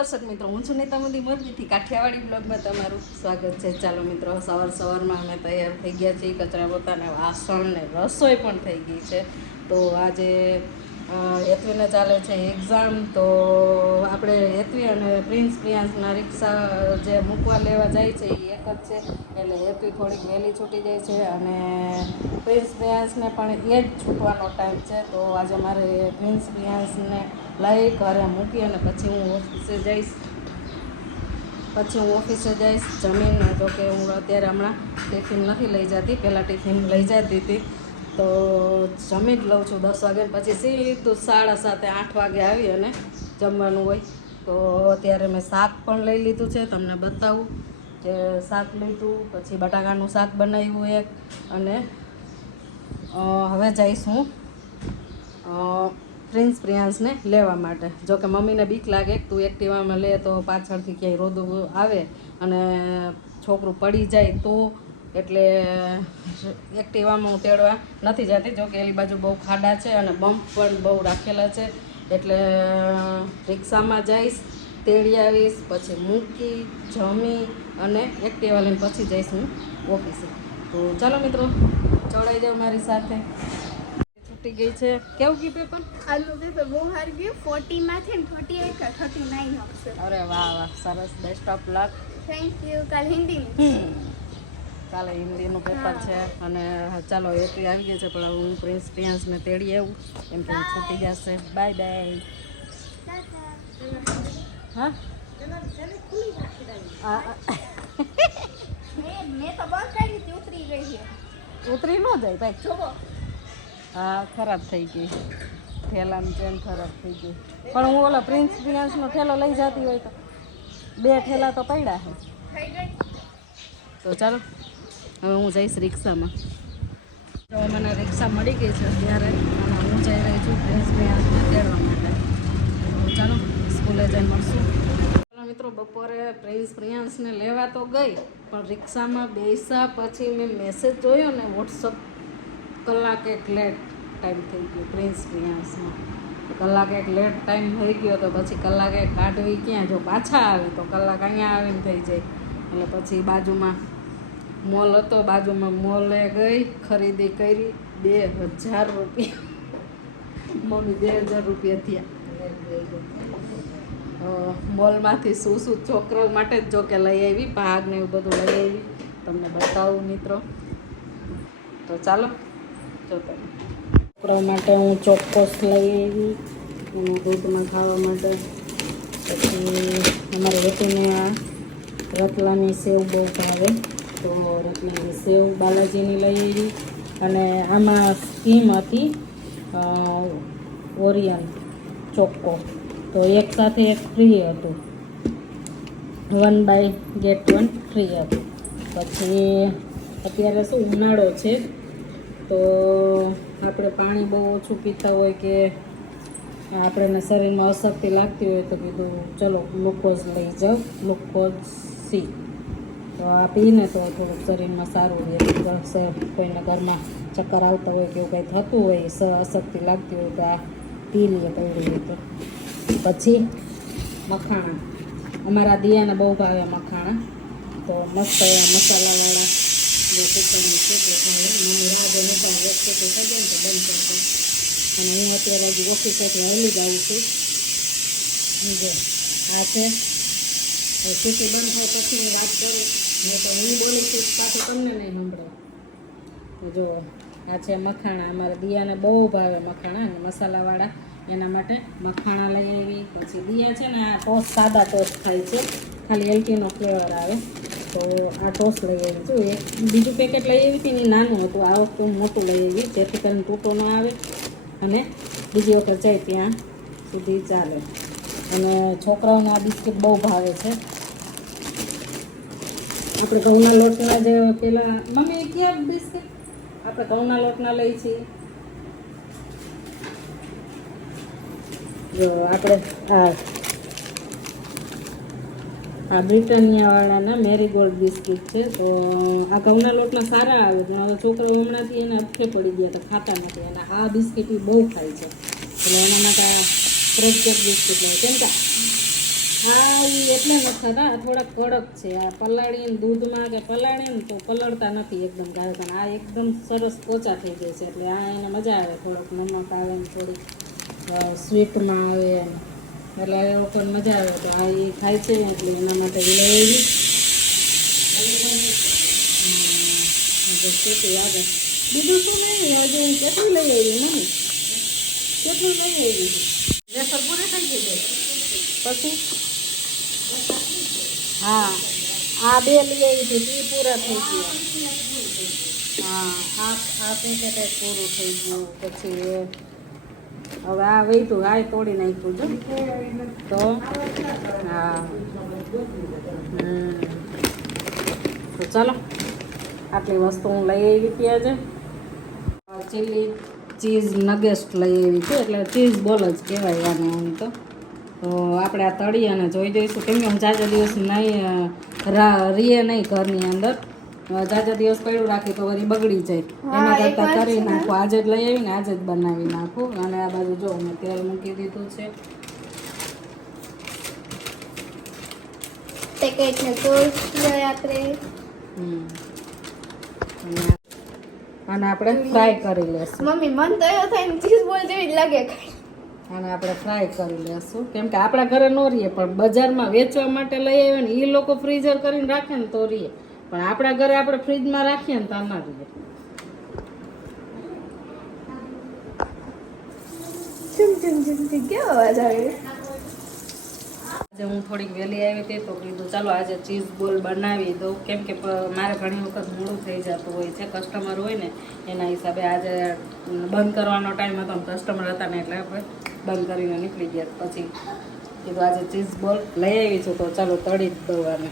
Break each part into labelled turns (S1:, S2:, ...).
S1: દર્શક મિત્રો, હું છું નેતા મોદી, મોરબીથી કાઠિયાવાડી બ્લોગમાં તમારું સ્વાગત છે. ચાલો મિત્રો, સવાર સવારમાં અમે તૈયાર થઈ ગયા છીએ કચરા પોતાના વાસણ ને રસોઈ પણ થઈ ગઈ છે. તો આજે હેતવીને ચાલે છે એક્ઝામ તો આપણે હેતવી અને પ્રિન્સ પ્રિયાંશના રિક્ષા જે મૂકવા લેવા જાય છે એ એક જ છે. એટલે હેતવી થોડીક વહેલી છૂટી જાય છે અને પ્રિન્સ પ્રિયાંશને પણ એ જ છૂટવાનો ટાઈમ છે. તો આજે મારે પ્રિન્સ પ્રિયાંશને લઈ ઘરે મૂકી અને પછી હું ઓફિસે જઈશ. પછી હું ઓફિસે જઈશ જમીને જો કે હું અત્યારે હમણાં ટિફિન નથી લઈ જતી, પહેલાં ટિફિન લઈ જતી હતી. તો જમી જ લઉં છું દસ વાગે પછી સીધું સાડા સાતે, આઠ વાગે આવી અને જમવાનું હોય. તો અત્યારે મેં શાક પણ લઈ લીધું છે, તમને બતાવું કે શાક લીધું, પછી બટાકાનું શાક બનાવ્યું એક અને હવે જઈશ પ્રિન્સ પ્રિયાંશને લેવા માટે. જો કે મમ્મીને બીક લાગે તું એક્ટિવામાં લે તો પાછળથી ક્યાંય રોદું આવે અને છોકરું પડી જાય તો એટલે એક્ટિવામાં હું તેડવા નથી જતી જો કે એની બાજુ બહુ ખાડા છે અને બમ્પ પણ બહુ રાખેલા છે. એટલે રિક્ષામાં જઈશ તેડી આવીશ પછી મૂકી જમી અને એક્ટિવા લઈને પછી જઈશ હું ઓફિસે. તો ચાલો મિત્રો જોડાઈ જાઉં મારી સાથે. છૂટી ગઈ છે. કેવું ગયું પેપર
S2: આલુ પેપર બહુ સારું ગયું. ફોર્ટીમાંથી થર્ટી એટ થર્ટી નાઇન
S1: અરે વાહ વાહ સરસ. Best of luck
S2: thank you કાલ હિન્દીનું
S1: કાલે હિન્દીનું પેપર છે અને ચાલો એટલી આવી ગયા છે પણ હું પ્રિન્સ પ્રિયાંશને તેડી આવું એમ કે છૂટી જશે. બાય બાય હા?
S2: ઉતરી
S1: ન જાય ભાઈ. હા ખરાબ થઈ ગઈ. થેલાની ચેન ખરાબ થઈ ગઈ. પણ હું ઓલા પ્રિન્સ પ્રિયાંશનો ઠેલો લઈ જતી હોય તો બે ઠેલા તો પડ્યા છે. તો ચાલો. હવે હું જઈશ રિક્ષામાં. તો મને રિક્ષા મળી ગઈ છે અત્યારે. હું જઈ રહી છું પ્રિન્સ પ્રિયાંશને તેડવા માટે. ચાલો, સ્કૂલે જઈ મળશું. મિત્રો, બપોરે પ્રિન્સ પ્રિયાંશને લેવા તો ગઈ, પણ રિક્ષામાં બેસા પછી મેં મેસેજ જોયો ને વોટ્સઅપ કલાક એક લેટ ટાઈમ થઈ ગયો પ્રિન્સ પ્રિયાંશમાં કલાક એક લેટ ટાઈમ થઈ ગયો તો પછી કલાક એક કાઢવી ક્યાં? જો પાછા આવે તો કલાક અહીંયા આવીને થઈ જાય. એટલે પછી બાજુમાં મોલ હતો, બાજુમાં મોલે ગઈ, ખરીદી કરી, બે હજાર રૂપિયા. મમ્મી બે હજાર રૂપિયા થયા. મોલમાંથી શું શું છોકરાઓ માટે જ જો કે લઈ આવી, ભાગ ને એવું બધું લઈ આવી. તમને બતાવું મિત્રો. તો ચાલો, જો તમે. છોકરાઓ માટે હું ચોક્કસ લઈ આવી. અને દૂધમાં ખાવા માટે. પછી અમારે વેટીને આ રતલાની સેવ બહુ ભાવે. તો રત્નાની સેવ બાલાજીની લઈ આવી. અને આમાં સ્કીમ હતી ઓરિયન ચોક્કો. તો એક સાથે એક ફ્રી હતું. One buy get one free હતું. પછી અત્યારે શું ઉનાળો છે, તો આપણે પાણી બહુ ઓછું પીતા હોય કે આપણને શરીરમાં અશક્તિ લાગતી હોય તો કીધું, ચલો ગ્લુકોઝ લઈ જાઓ ગ્લુકોઝ સી તો આ પીને તો થોડુંક શરીરમાં સારું રહે. કોઈના ઘરમાં ચક્કર આવતા હોય કે એવું કંઈ થતું હોય અશક્તિ લાગતી હોય તો આ પી લઈએ પડી તો પછી મખાણા. અમારા દિયાને બહુ ભાવે મખાણા. તો મસ્ત મસાલાવાળા જે કુકરની છે તે ને તો બંધ કરતા અને હું અત્યારે હજી ઓફિસેથી વહેલી જ આવું છું. જો આ છે. ખેતી બંધ થાય પછી હું વાત કરું. નહીં તો હું બોલું છું, પાછું તમને નહીં સંભળાય જો આ છે મખાણા, અમારા દિયાને બહુ ભાવે મખાણા અને મસાલાવાળા. એના માટે મખાણા લઈ આવી. પછી દિયા છે ને આ ટોસ્ટ, સાદા ટોસ થાય છે. ખાલી એલટીનો ફ્લેવર આવે. તો આ ટોસ લઈ આવી. છું એક બીજું પેકેટ લઈ આવી હતી ને નાનું હતું. આ વખતે મોટું લઈ આવી. જેથી કરીને તૂટો ના આવે. અને બીજી વખત જાય ત્યાં સુધી ચાલે. અને છોકરાઓને આ બિસ્કિટ બહુ ભાવે છે. આપણે ઘઉંના લોટના જે પેલા મમ્મી, ક્યાં બિસ્કિટ? આપણે ઘઉંના લોટના લઈ છીએ. જો, આપણે આ આ બ્રિટાનિયાવાળાના મેરીગોલ્ડ બિસ્કિટ છે. તો, આ ઘઉંના લોટના સારા આવે પણ હવે છોકરો હમણાંથી એને અથે પડી ગયા તો ખાતા નથી. અને આ બિસ્કિટ બહુ ખાય છે. એટલે એના માટે આ ફ્રેશ બિસ્કિટ લઈ કેમ કે હા એ એટલે નથી થતા થોડા કડક છે. આ પલાળીને દૂધમાં કે પલાળીને તો પલળતા નથી એકદમ ગાળતા આ એકદમ સરસ પોચા થઈ જાય છે. એટલે આ એને મજા આવે થોડોક, નમક આવે ને થોડીક સ્વીટમાં આવે એટલે એ વખત મજા આવે. તો આ એ ખાય છે, એટલે એના માટે લઈ આવી. આગળ બીજું શું નહીં હજુ કેટલું લઈ આવી નહીં કેટલું લઈ આવી? વેફર પૂરી થઈ ગઈ છે? પછી? હા, આ બે લઈ આવી હતી એ પૂરા થઈ ગયા. હા, આ આ પેકેટ પૂરું થઈ ગયું, પછી હવે આ વૈતું, આ તોડી નાખ્યું છે. તો, હા. તો ચાલો, આટલી વસ્તુ હું લઈ આવી હતી છે. ચીલી ચીઝ નગેસ્ટ લઈ આવી છે, એટલે ચીઝ બોલ જ કહેવાય આને આમ તો. તો આપણે આ તળી અને જોઈ દઈશું. કેમ કે હું જાજો દિવસ નહીં રીએ નહીં ઘરની અંદર. જાજો દિવસ પડ્યું રાખી તો વળી બગડી જાય. એના કરતાં કરી નાખું. આજે જ લઈ આવીને આજે જ બનાવી નાખું. અને આ બાજુ જો મેં તેલ મૂકી દીધું છે. અને- આપણે ફ્રાય કરી લેશું.
S2: મમ્મી મન તો એવો થાય ચીઝ બોલ જેવી જ લાગે.
S1: અને આપણે ફ્રાય કરી લેશું. કેમ કે આપણા ઘરે ન રહીએ પણ બજારમાં વેચવા માટે લઈ આવે ને એ લોકો ફ્રીઝર કરીને રાખે ને તો રહીએ. પણ આપણા ઘરે આપણે ફ્રીજમાં રાખીએ ને તો ના રહીએ.
S2: અવાજ
S1: આજે હું થોડીક વહેલી આવી હતી તો કીધું ચાલો આજે ચીઝ બોલ બનાવી દઉં. કેમ કે મારે ઘણી વખત મોડું થઈ જતું હોય છે કસ્ટમર હોય ને એના હિસાબે આજે બંધ કરવાનો ટાઈમ હતો કસ્ટમર હતા ને એટલે આપણે બંધ કરીને નીકળી ગયા પછી કીધું આજે ચીઝ બોલ લઈ આવી છું તો ચાલો તળી જ દઉં આને.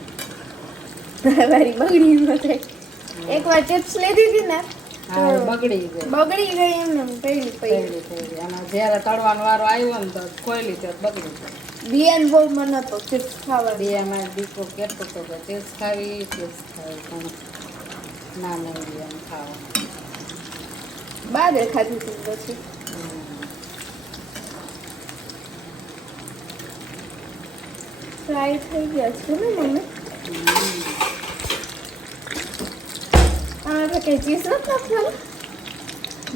S2: મારી બગડી ન થાય એકવાર ચિપ્સ લીધી હતી ને?
S1: બગડી ગઈ.
S2: બગડી ગઈ એમને એમ પડી
S1: પહેલી પહેલી અને જ્યારે તળવાનો વારો આવ્યો ને તો ખોલી તો બગડી ગઈ.
S2: બિયાન બહુ મન હતો ચિપ્સ ખાવા
S1: દિયામાં દીકરો કહેતો હતો કે ચિપ્સ ખાવી ચિપ્સ ખાવી. પણ ના નહીં બિયાન ખાવા
S2: બાદ ખાધી હતી પછી. ફ્રાય થઈ ગયા છે ને મમ્મી? આમાં કઈ ચીઝ નથી નાખવાનું?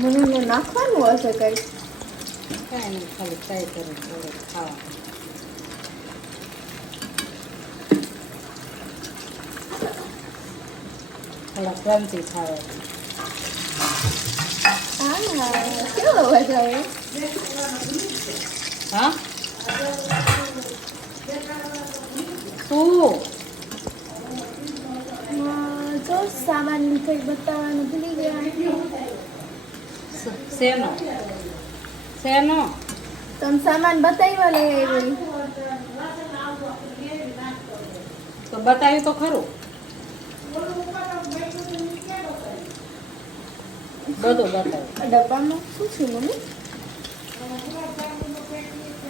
S2: મને નાખવાનું હશે કઈ.
S1: કાંઈ નહીં ખાલી ફ્રાય કરું થોડું ખાવા થોડા ક્રન્ચી ખાવા.
S2: હા કેવો અવાજ આવે?
S1: હા? શું
S2: જો સામાન કઈ બતાવવાનું ભૂલી ગયા
S1: શેનો? શેનો?
S2: તમે સામાન બતાવ્યો લે
S1: તો બતાવ્યું તો ખરું. બધું બતાવ્યું.
S2: ડબ્બામાં શું છે મમ્મી?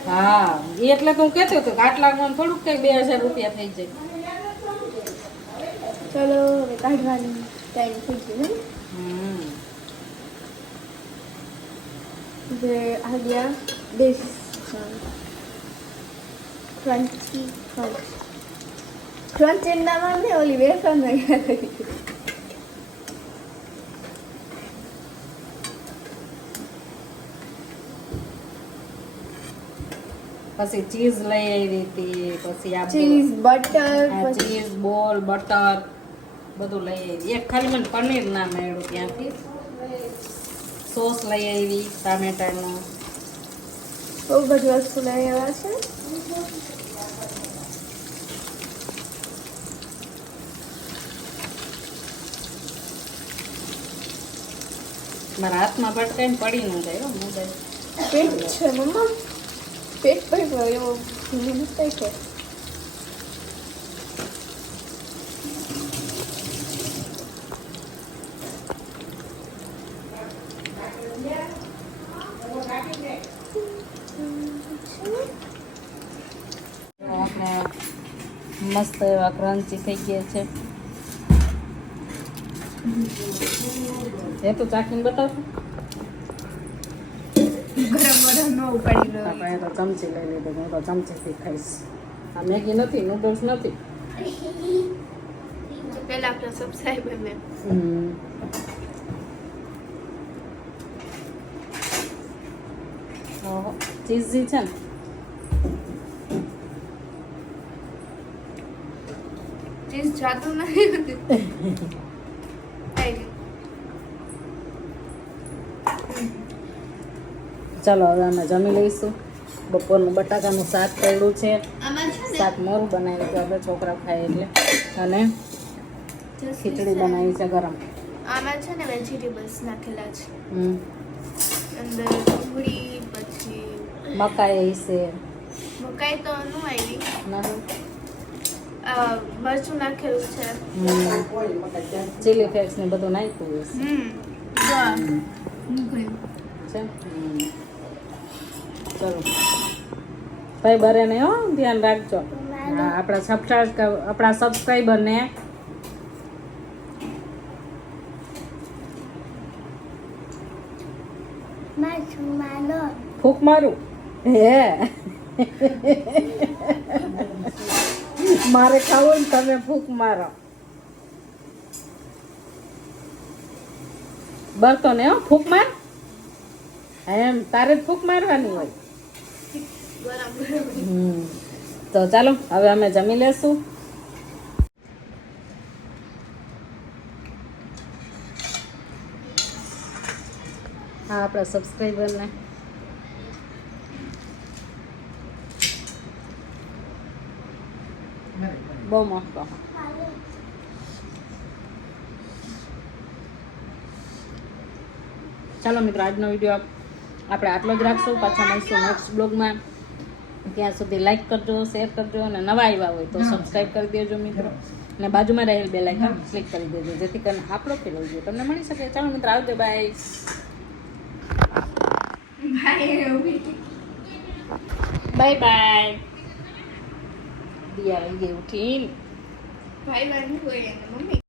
S1: હા એટલે તો હું કહેતો હતો કે આટલામાં થોડુંક કંઈ બે હજાર રૂપિયા થઈ જાય.
S2: ચલો હવે કાઢવાની ટાઈમ થઈ ગયો ને?
S1: હમ.
S2: જે આ ગયા ડિશ ફ્રન્ટ ક્રંચ ક્રંચ એના નામ ને ઓલી વેફર ને યાદ આવી ગયું.
S1: પછી ચીઝ લઈ આવી હતી પછી આ
S2: ચીઝ બટર
S1: આ
S2: પછી
S1: ચીઝ બોલ બટર બધું લઈ આવી. એક ખાલી મને પનીર ના મળ્યું ત્યાંથી. સોસ લઈ આવી ટામેટાનો.
S2: બહુ બધી વસ્તુ લઈ આવ્યા છે.
S1: મારા હાથમાં ભટકાઈને પડી ન જાય હો મોબાઈલ.
S2: પેટ છે મમ્મા. પેટ પર એવો નથી છે.
S1: મસ્ત એવા ક્રન્ચી થઈ ગયા છે. એ તો ચાખીને બતાવશું.
S2: ન ઉપાડી લો
S1: આપણે તો ચમચી લઈ લીધું હું તો ચમચીથી ખાઈશ. આ મેગી નથી નૂડલ્સ નથી.
S2: પેલા આપણા સબસ્ક્રાઈબર.
S1: ઓહો, ચીઝી છે ને?
S2: ચીઝ જાતું નથી હોતી આવી ગયું.
S1: ચાલો હવે અમે જમી લઈશું. બપોરનું બટાકાનું શાક પડ્યું છે. શાક મોરું બનાવ્યું છે આપણે છોકરા ખાય એટલે. અને ખીચડી બનાવી છે ગરમ.
S2: આમાં છે ને વેજીટેબલ્સ નાખેલા છે.
S1: હમ.
S2: અંદર ડુંગળી પછી
S1: મકાઈ છે.
S2: મકાઈ તો ન આવી. મરચું નાખેલું છે.
S1: ચીલી ફ્લેક્સ ને બધું નાખ્યું છે છે? ચલો ભાઈ બરે ને હો ધ્યાન રાખજો. આપણા સબસ્ક્રાઈબ આપણા સબસ્ક્રાઈબરને ફૂક મારું. હે. મારે ખાવું ને તમે ફૂક મારો. બરતો ને હો ફૂક માર. એમ તારે જ ફૂક મારવાની હોય. તો ચાલો, હવે અમે જમી લેશું. હા, આપણા સબસ્ક્રાઈબરને બહુ મોટો ચાલો મિત્રો, આજનો વીડિયો આપણે આટલો જ રાખશું. પાછા મળીશું નેક્સ્ટ બ્લોગમાં ત્યાં સુધી લાઈક કરજો શેર કરજો અને નવા આવ્યા હોય તો સબસ્ક્રાઇબ કરી દેજો મિત્રો. અને બાજુમાં રહેલ બે લાઇકન ક્લિક કરી દેજો જેથી કરીને આપણો પેલો વીડિયો તમને મળી શકે. ચાલો મિત્રો આવજો બાય બાય બાય દિયા આવી ગઈ ઉઠીને.
S2: કોઈ એને મમ્મી.